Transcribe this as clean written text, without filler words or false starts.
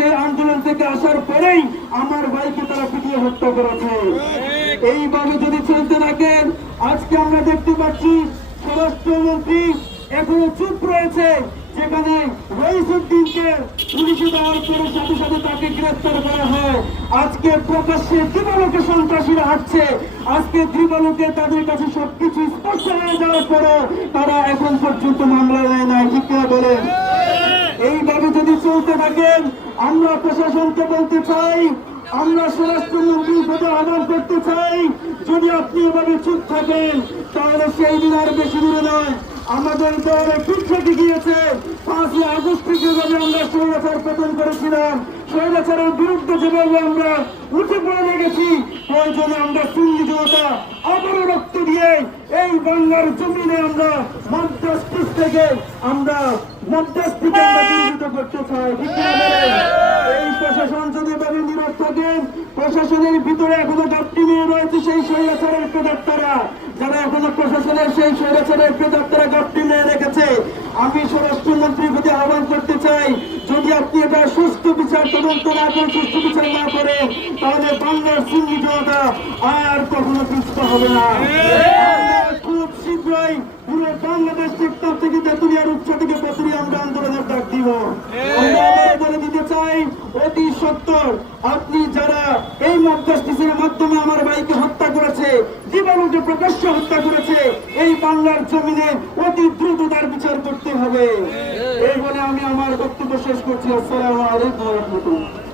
সেই আন্দোলন থেকে আসার পরেই আমার ভাইকে তারা পিটিয়ে হত্যা করেছে। এইভাবে যদি চলতে থাকেন, আজকে আমরা দেখতে পাচ্ছি স্বরাষ্ট্রমন্ত্রী এখনো চুপ রয়েছে, যেখানে রইসুদ্দিনকে পুলিশে দেওয়ার পরে সাথে সাথে তাকে গ্রেফতার করা হয়। আজকে প্রকাশ্যে দিবালোকে সন্ত্রাসীরা হাঁটছে, আজকে দিবালোকে তাদের কাছে সবকিছু স্পষ্ট হয়ে যাওয়ার পরও তারা এখন পর্যন্ত মামলা নেয় না। ঠিক কিনা বলেন? এইভাবে যদি চলতে থাকেন, আমরা প্রশাসনকে বলতে চাই, আমরা স্বরাষ্ট্রমন্ত্রীর প্রতি আহ্বান করতে চাই, যদি আপনি এভাবে চুপ থাকেন তাহলে সেই দিন আর বেশি দূরে নয়। আমাদের দলে পিছনে গিয়েছে 5ই আগস্ট যেভাবে আমরা স্বৈরাচার পতন করেছিলাম, স্বৈরাচারের বিরুদ্ধে যেভাবে আমরা উঠে পড়ে লেগেছি, প্রয়োজনে আমরা সুন্নি জনতা আবারও রক্ত দিয়ে এই বাংলার জমিনে আমরা মধ্যস্থ থেকে আমরা বিরোধিতা করতে চাই। এই প্রশাসন যদি এভাবে নীরব থাকেন, প্রশাসনের ভিতরে এখনো গাপটি নিয়ে রয়েছে সেই স্বৈরাচারের প্রেতাত্মারা, যারা এখনো প্রশাসনের সেই স্বৈরাচারের প্রেতাত্মারা গাপটি নিয়ে রেখেছে। আমি স্বরাষ্ট্রমন্ত্রীর প্রতি আহ্বান করতে চাই, যদি আপনি এটা সুস্থ বিচার তদন্ত না করে সুস্থ বিচার না করেন, তাহলে বাংলার সুন্নি জনতা আর কখনো পিছপা হবে না। খুব শীঘ্রই পুরো বাংলাদেশ টেকনাফ থেকে তেঁতুলিয়ার উৎস থেকে পাতুরিয়া আমরা আন্দোলনের ডাক দিব। আমরা বলে দিতে চাই, অতি সত্বর আপনি যারা এই মব জাস্টিসের মাধ্যমে আমার ভাইকে হত্যা করেছে, জীবনকে প্রকাশ্য হত্যা করেছে, এই বাংলার জমিনে অতি দ্রুত তার বিচার করতে হবে। এই বলে আমি আমার বক্তব্য শেষ করছি। আসসালামু আলাইকুম ওয়া রাহমাতুল্লাহ।